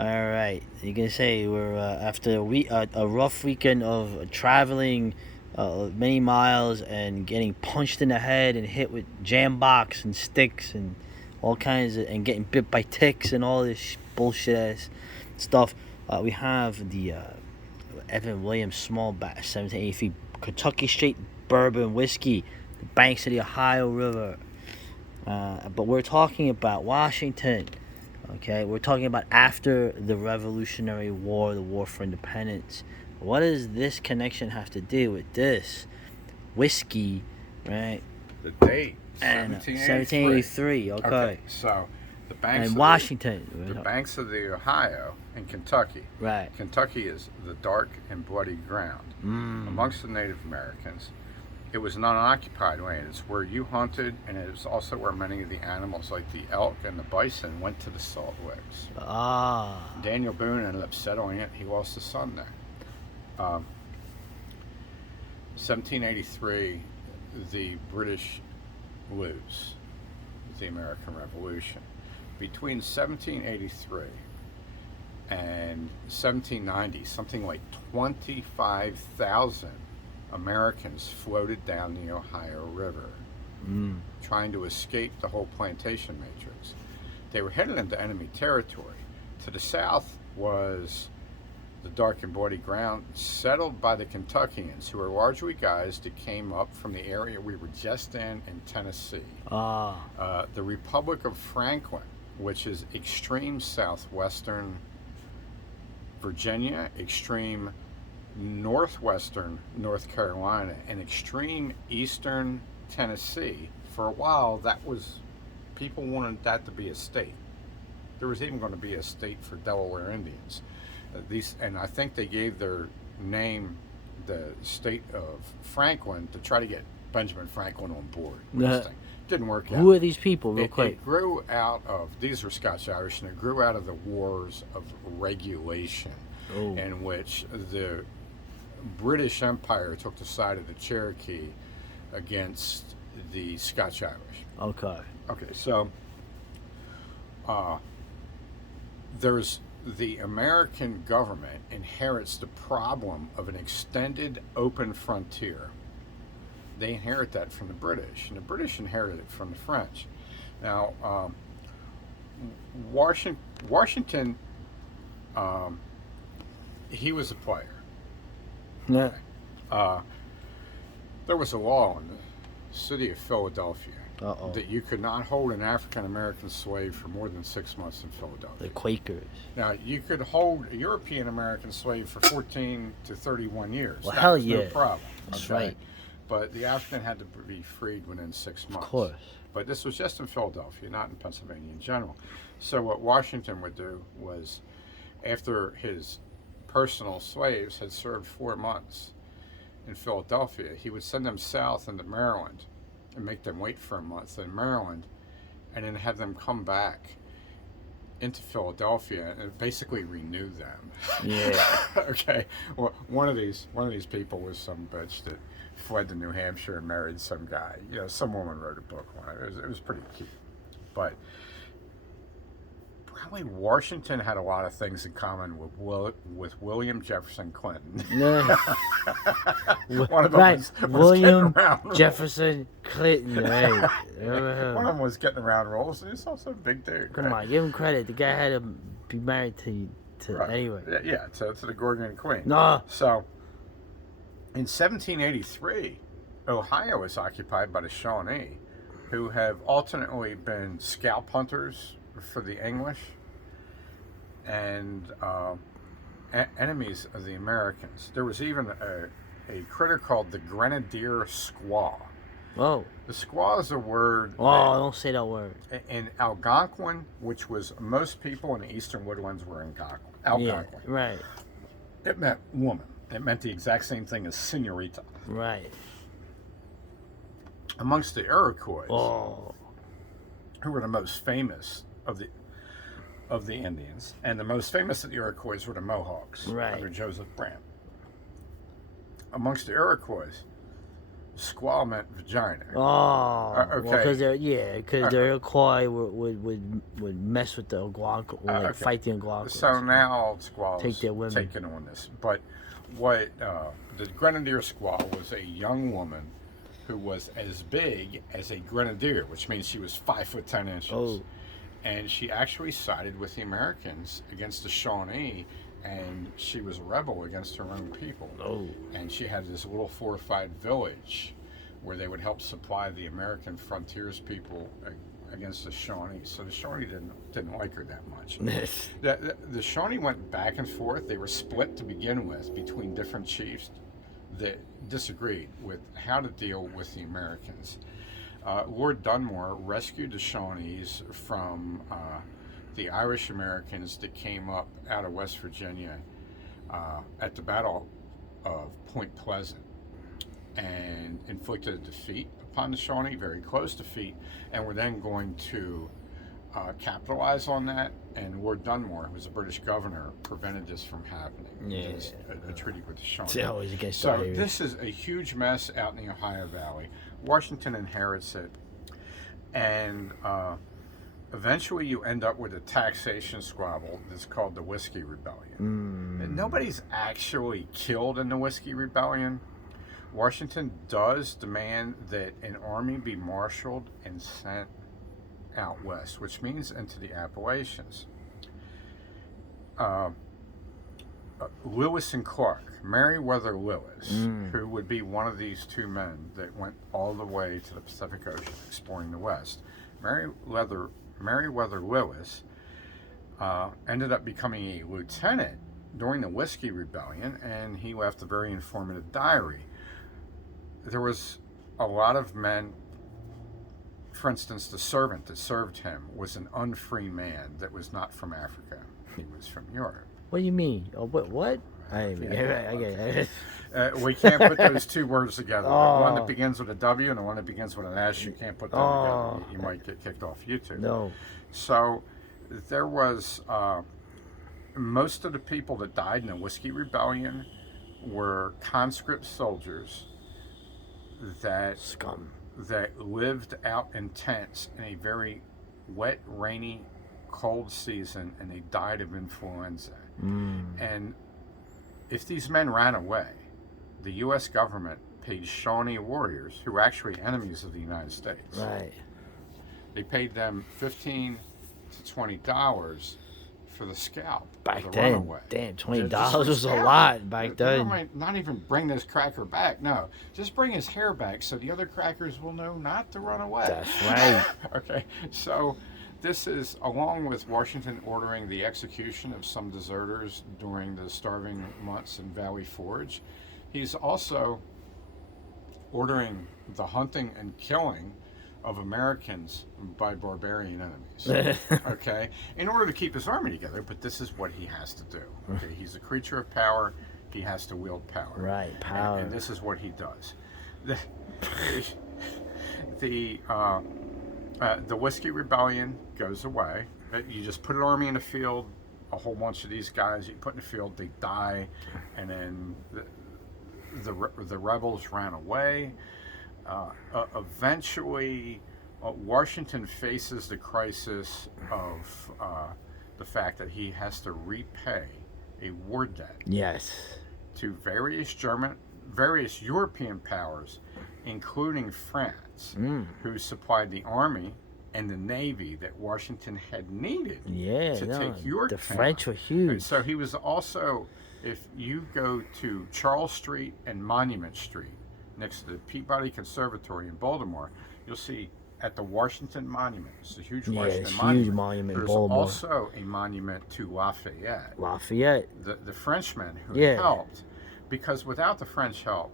All right, you can say we're after a rough weekend of traveling many miles and getting punched in the head and hit with jam box and sticks and all kinds of, and getting bit by ticks and all this bullshit ass stuff. We have the Evan Williams Small Batch 1783 Kentucky Straight Bourbon Whiskey, the banks of the Ohio River. But we're talking about Washington. Okay, we're talking about after the Revolutionary War, the War for Independence. What does this connection have to do with this whiskey, right? The date, And 1783. 1783. Okay. So the banks And of Washington. the banks of the Ohio in Kentucky. Right. Kentucky is the dark and bloody ground. Amongst the Native Americans, it was an unoccupied land. It's where you hunted, and it's also where many of the animals, like the elk and the bison, went to the salt licks. Daniel Boone ended up settling it. He lost a son there. 1783, the British lose the American Revolution. Between 1783 and 1790, something like 25,000 Americans floated down the Ohio River trying to escape the whole plantation matrix. They were headed into enemy territory. To the south was the dark and bloody ground settled by the Kentuckians, who were largely guys that came up from the area we were just in Tennessee. The Republic of Franklin, which is extreme southwestern Virginia, extreme northwestern North Carolina, and extreme eastern Tennessee. For a while, that was, people wanted that to be a state. There was even going to be a state for Delaware Indians. And I think they gave their name, the state of Franklin, to try to get Benjamin Franklin on board. Didn't work out. Who are these people, real quick? It grew out of, these are Scotch-Irish, and it grew out of the wars of regulation, in which the British Empire took the side of the Cherokee against the Scotch-Irish. Okay, so there's the American government inherits the problem of an extended open frontier. They inherit that from the British, and the British inherited it from the French. Now, Washington, he was a player. Yeah. There was a law in the city of Philadelphia that you could not hold an African American slave for more than 6 months in Philadelphia. The Quakers. Now, you could hold a European American slave for 14 to 31 years. Well, hell yeah. No problem. That's right. But the African had to be freed within 6 months. Of course. But this was just in Philadelphia, not in Pennsylvania in general. So what Washington would do was, after his personal slaves had served 4 months in Philadelphia, he would send them south into Maryland and make them wait for a month in Maryland, and then have them come back into Philadelphia and basically renew them. Yeah. Okay. Well, one of these people was some bitch that fled to New Hampshire and married some guy. Some woman wrote a book on it. It was pretty cute. But probably Washington had a lot of things in common with William Jefferson Clinton. Yeah. One of them was William Jefferson Clinton. Right. One of them was getting around roles, and he's also a big dude. Come on, give him credit. The guy had to be married to anyway. Yeah, to the Gorgon Queen. No. So, in 1783, Ohio was occupied by the Shawnee, who have alternately been scalp hunters for the English and enemies of the Americans. There was even a critter called the Grenadier Squaw. Whoa. The squaw is a word. Oh, don't say that word. In Algonquin, which was, most people in the eastern woodlands were in Algonquin. Yeah, right. It meant woman. It meant the exact same thing as señorita. Right. Amongst the Iroquois, who were the most famous of the Indians, and the most famous of the Iroquois were the Mohawks, right, under Joseph Brant. Amongst the Iroquois, Squaw meant vagina. Oh, well, Okay. because the Iroquois would mess with the Algonquin, or like Okay. fight the Algonquins. So now squaws Take their women. taking on this. But what the grenadier squaw was a young woman who was as big as a grenadier, which means she was 5'10". Oh. And she actually sided with the Americans against the Shawnee, and she was a rebel against her own people. Oh. And she had this little fortified village where they would help supply the American frontiers people against the Shawnee. So the Shawnee didn't like her that much. The Shawnee went back and forth. They were split to begin with between different chiefs that disagreed with how to deal with the Americans. Lord Dunmore rescued the Shawnees from the Irish Americans that came up out of West Virginia at the Battle of Point Pleasant, and inflicted a defeat upon the Shawnee, very close defeat, and were then going to capitalize on that. And Lord Dunmore, who was a British governor, prevented this from happening. Yeah. A treaty with the Shawnee. It's always against So the Irish. this is a huge mess out in the Ohio Valley. Washington inherits it, and eventually you end up with a taxation squabble that's called the Whiskey Rebellion. And nobody's actually killed in the Whiskey Rebellion. Washington does demand that an army be marshaled and sent out west, which means into the Appalachians. Lewis and Clark, Meriwether Lewis, who would be one of these two men that went all the way to the Pacific Ocean exploring the West. Meriwether Lewis ended up becoming a lieutenant during the Whiskey Rebellion, and he left a very informative diary. There was a lot of men. For instance, the servant that served him was an unfree man that was not from Africa. He was from Europe. What do you mean? Oh, what? I get it. We can't put those two words together. The one that Oh. begins with a W and the one that begins with an S, you can't put them together. You might get kicked off YouTube. No. So there was most of the people that died in the Whiskey Rebellion were conscript soldiers that Scum. that lived out in tents in a very wet, rainy, cold season, and they died of influenza. And if these men ran away, the U.S. government paid Shawnee warriors, who were actually enemies of the United States. Right. They paid them $15 to $20 for the scalp Back of the then, runaway. damn, Just $20 for was a scalp. lot back then. Not even bring this cracker back. No, just bring his hair back so the other crackers will know not to run away. That's right. Okay, so this is, along with Washington ordering the execution of some deserters during the starving months in Valley Forge, he's also ordering the hunting and killing of Americans by barbarian enemies. Okay, in order to keep his army together, but this is what he has to do. Okay, he's a creature of power. He has to wield power. Right, power. And this is what he does. The Whiskey Rebellion goes away. You just put an army in the field, a whole bunch of these guys you put in the field, they die, and then the rebels ran away. Eventually, Washington faces the crisis of the fact that he has to repay a war debt Yes. to various European powers, including France, who supplied the army and the navy that Washington had needed Yeah, to no, take Yorktown. the French were huge. And so he was also, if you go to Charles Street and Monument Street, next to the Peabody Conservatory in Baltimore, you'll see at the Washington Monument, it's a huge Washington it's monument. huge monument in There's Baltimore. also a monument to Lafayette. The Frenchmen who Yeah. helped, because without the French help,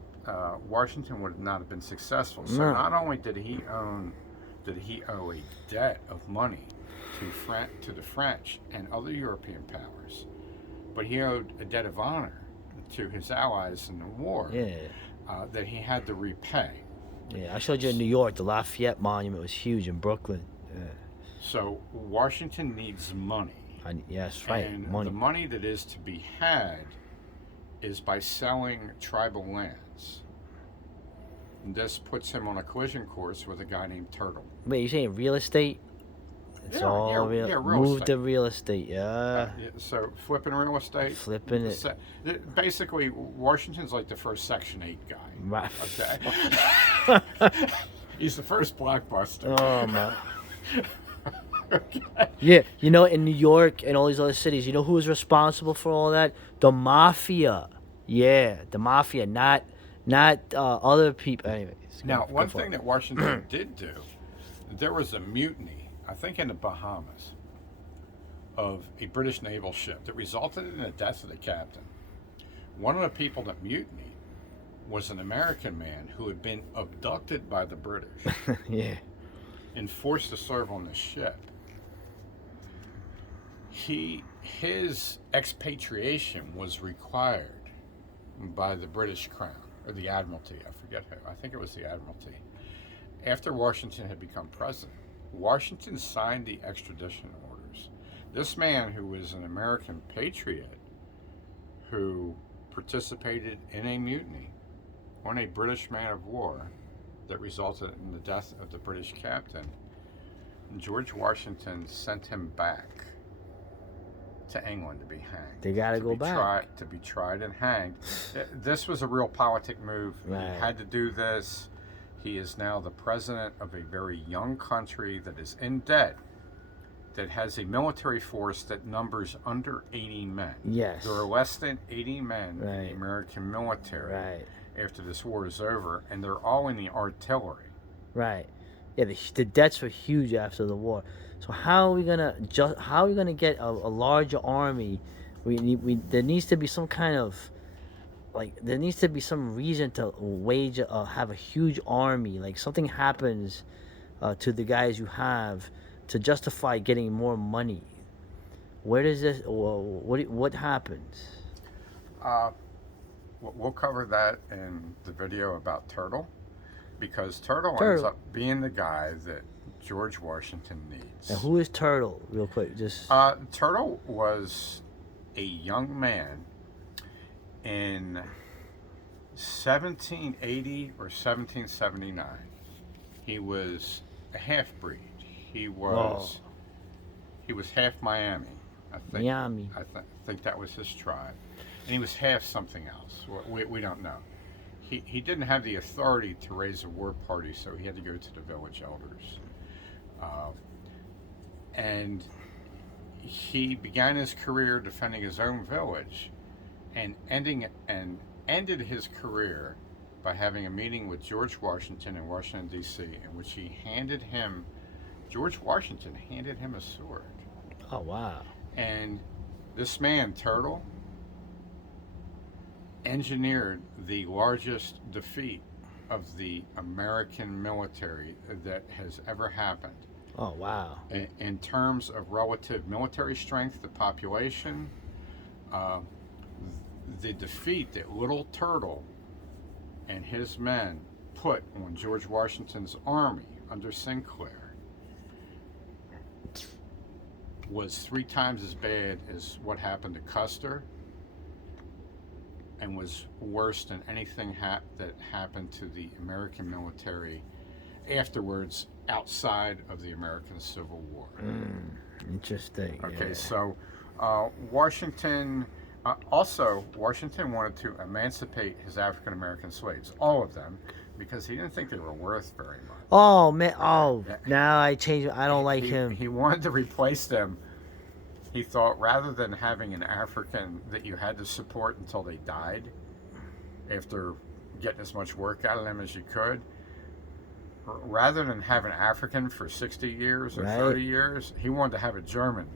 Washington would not have been successful. So No. not only did he owe a debt of money to the French and other European powers, but he owed a debt of honor to his allies in the war that he had to repay. Yeah, I showed you in New York. The Lafayette Monument was huge in Brooklyn. Yeah. So Washington needs money. Yes, right. And Money. the money that is to be had is by selling tribal lands. And this puts him on a collision course with a guy named Turtle. Wait, you saying real estate? It's all real. Real Move estate. to real estate, yeah. So flipping real estate. Flipping it. Basically, Washington's like the first Section 8 guy. Right. Okay. He's the first blockbuster. Oh man. Okay. Yeah, you know, in New York and all these other cities, you know who was responsible for all that? The mafia. Yeah, the mafia, not other people. Anyways. Now, one thing that Washington did do, there was a mutiny, I think in the Bahamas, of a British naval ship that resulted in the death of the captain. One of the people that mutinied was an American man who had been abducted by the British. Yeah. And forced to serve on the ship. His expatriation was required by the British Crown, or the Admiralty, I forget who, I think it was the Admiralty. After Washington had become president, Washington signed the extradition orders. This man, who was an American patriot, who participated in a mutiny on a British man of war that resulted in the death of the British captain, George Washington sent him back to England to be hanged. They gotta go back. To be tried and hanged. This was a real politic move. Right. He had to do this. He is now the president of a very young country that is in debt, that has a military force that numbers under 80 men. Yes. There are less than 80 men in Right. the American military. Right. After this war is over, and they're all in the artillery. Right. Yeah, the debts were huge after the war. So how are we gonna get a larger army? There needs to be some kind of there needs to be some reason to have a huge army. Like something happens to the guys you have to justify getting more money. Where does this? What happens? We'll cover that in the video about Turtle, because Turtle ends up being the guy that George Washington needs. And who is Turtle, real quick? Turtle was a young man in 1780 or 1779. He was a half-breed. He was half Miami, I think. Miami. I think that was his tribe. And he was half something else. We don't know. He didn't have the authority to raise a war party, so he had to go to the village elders. And he began his career defending his own village, and ended his career by having a meeting with George Washington in Washington, D.C., in which George Washington handed him a sword. Oh, wow. And this man, Turtle, engineered the largest defeat of the American military that has ever happened. Oh, wow. In terms of relative military strength to population, the defeat that little Turtle and his men put on George Washington's army under Sinclair was 3 times as bad as what happened to Custer, and was worse than anything that happened to the American military afterwards outside of the American Civil War. Interesting. Okay, yeah. so Washington wanted to emancipate his African American slaves, all of them, because he didn't think they were worth very much. Oh, man. Oh, now I changed. I don't like him. He wanted to replace them. He thought, rather than having an African that you had to support until they died, after getting as much work out of them as you could, rather than have an African for 60 years or 30 years, he wanted to have a German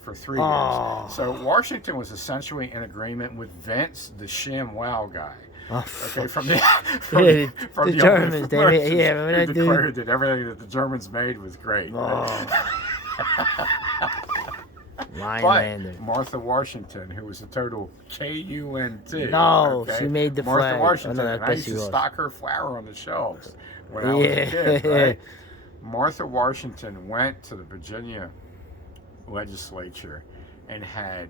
for 3 years. So Washington was essentially in agreement with Vince, the ShamWow guy. Okay, from the Germans, they declared that everything that the Germans made was great. But Martha Washington, who was a total K-U-N-T. No, she made the Martha flag. Washington, I I used to stock her flour on the shelves when I was a kid, right? Martha Washington went to the Virginia legislature and had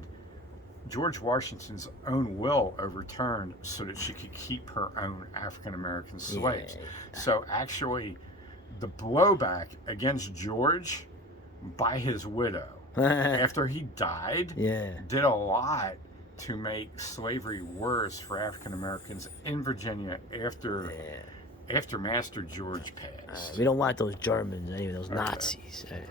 George Washington's own will overturned so that she could keep her own African American slaves. So actually, the blowback against George by his widow after he died did a lot to make slavery worse for African Americans in Virginia after Master George passed. We don't want those Germans, anyway, those Nazis. Right.